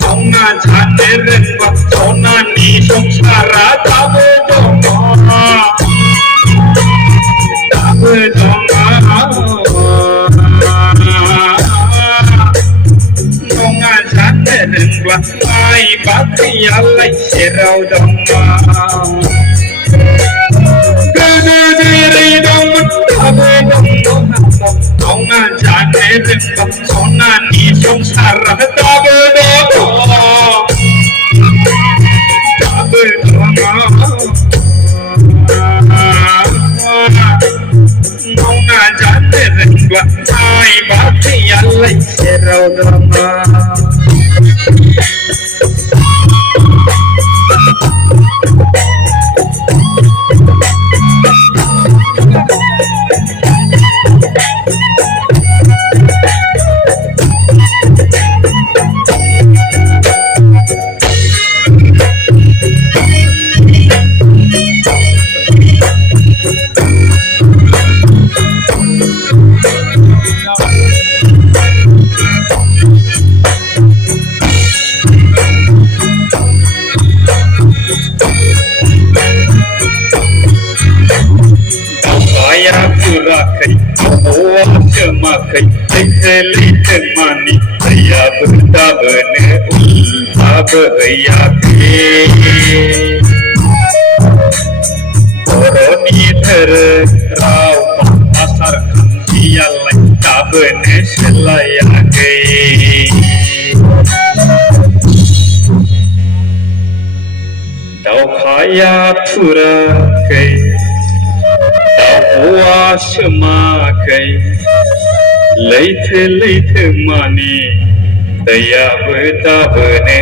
Taunga chane renwa Sona ni samsara Tabu donga Tabu donga Taunga chane renwa Mai bakti alai serau donga Gana diri donga Tabu donga Taunga chane renwa Sona ni samsara Tabu donga Tabu donga Taunga chane renwa Mai bakti alai serau donga Purakai, awa semakai, lete mani, saya bertabane ulta berayake. Koroni ter rau asar kandialai tabane selayake. Dau kaya purakai. Awa semakai lete mani daya bertabane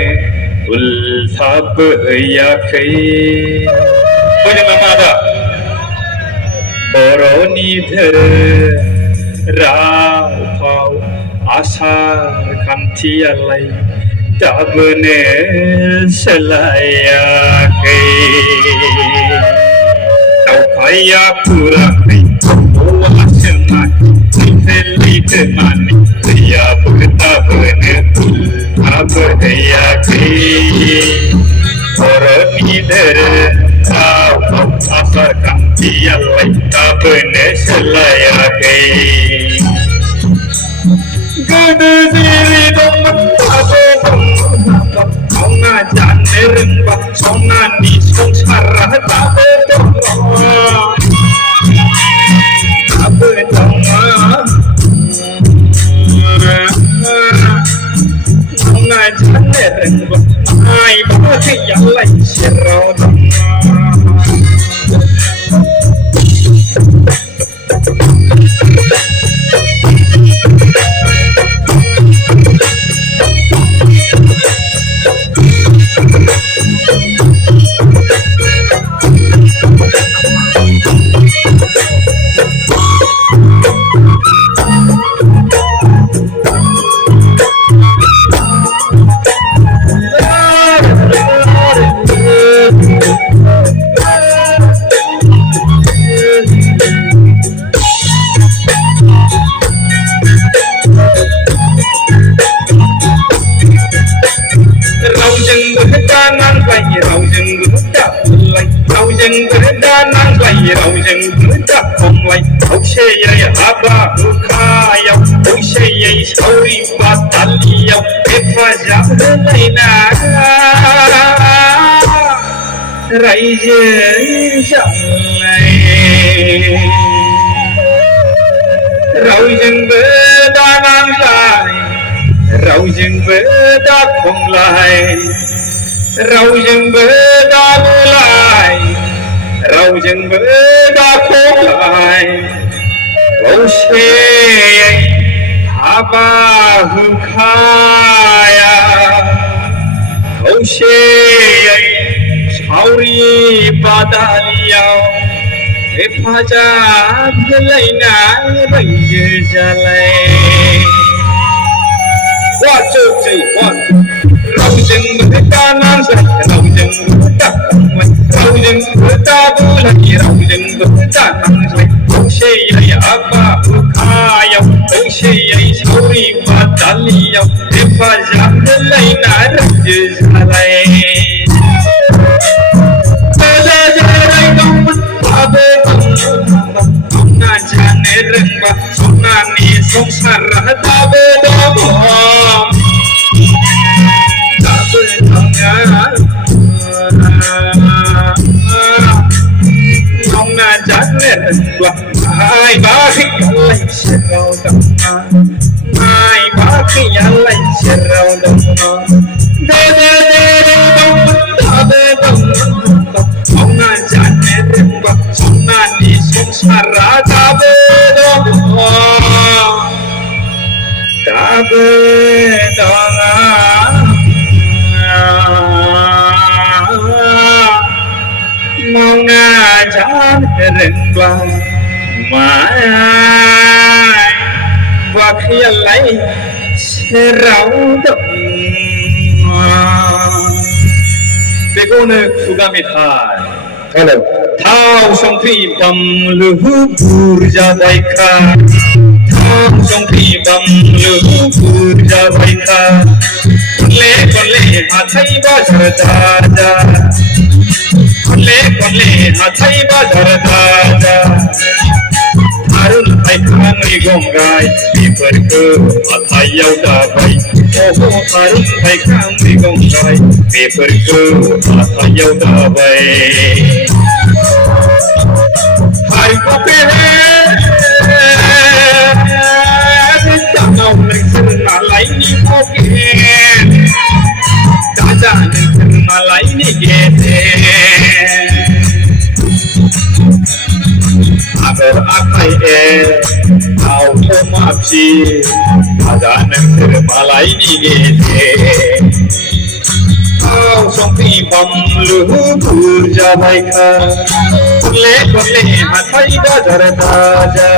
ulta berayake. Kau jangan ada boroni ter rau asar kanti alai tabane selayake. Kaya purakai, awa semakai, lete mani, daya bertabane ulta berayake. Koroni ter rau asar kanti alai tabane selayake. Gada diri donga tabu donga Taunga chane renwa Sona ni samsara tabu donga Tabu donga Taunga chane renwa Mai bakti alai serau donga Osheye aba ukaya osheye sauri bataliya efaja laina raije jalai raujeng bedanan lai raujeng beda konglai raujeng beda mulai raujeng beda konglai Osheye aba ukaya Osheye sauri bataliya efaja laina raije jalai 1, 2, 3, 1, 2 Raujeng bertanan raujeng bertanan raujeng bertabulan raujeng bertanan Osheye apa ukaya Osheye sauri bataliya हेफाजाब होलायना रायजो जालाय गोदो जेरै दंमोन दाबो दङ मावना जानो रोंबा सनानि संसारा दाबो दङ दाबो दङ मावना जानो रोंबा माइ बाख्रियालाय सेराव दङ माइ बाख्रियालाय सेराव दङ गोदो जेरै दंमोन दाबो दङ मावना जानो रोंबा सनानि संसारा दाबो दङ दाबो दङ मावना जानो रोंब्ला माइ बाख्रियालाय सेराव दङ बेखौनो खुगा मेथाइ हेलौ थाव संख्रि बानलु बुरजा बायखा थाव संख्रि बानलु बुरजा बायखा खनले खनले हाथाय बाजार दाजा खनले खनले हाथाय बाजार दाजा थारुन थाइखा मैगं गाय बेफोरखौ हाथायाव दाबाय अह थारुन थाइखा मैगं गाय बेफोरखौ हाथायाव दाबाय थाइखा दानाव नोंसोर नालायनि पकेट दादा नोंसोर नालायनि गेदेर आगर आखाइ आवथ' माफि दादा नोंसोर मालायनि गेदेर थाव संख्रि बानलु बुरजा बायखा खनले खनले हाथाय बाजार दाजा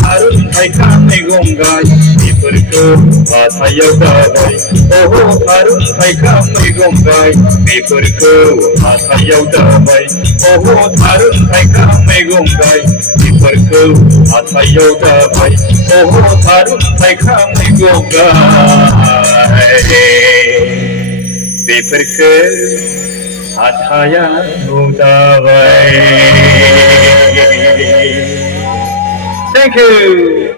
थारुन थाइखा मैगं गाय बेफोरखौ हाथायाव दाबाय अह थारुन थाइखा मैगं गाय बेफोरखौ हाथायाव दाबाय अह थारुन थाइखा मैगं गाय बेफोरखौ हाथायाव दाबाय अह थारुन थाइखा मैगं गाय बेफोरखौ हाथायाव दाबाय Thank you.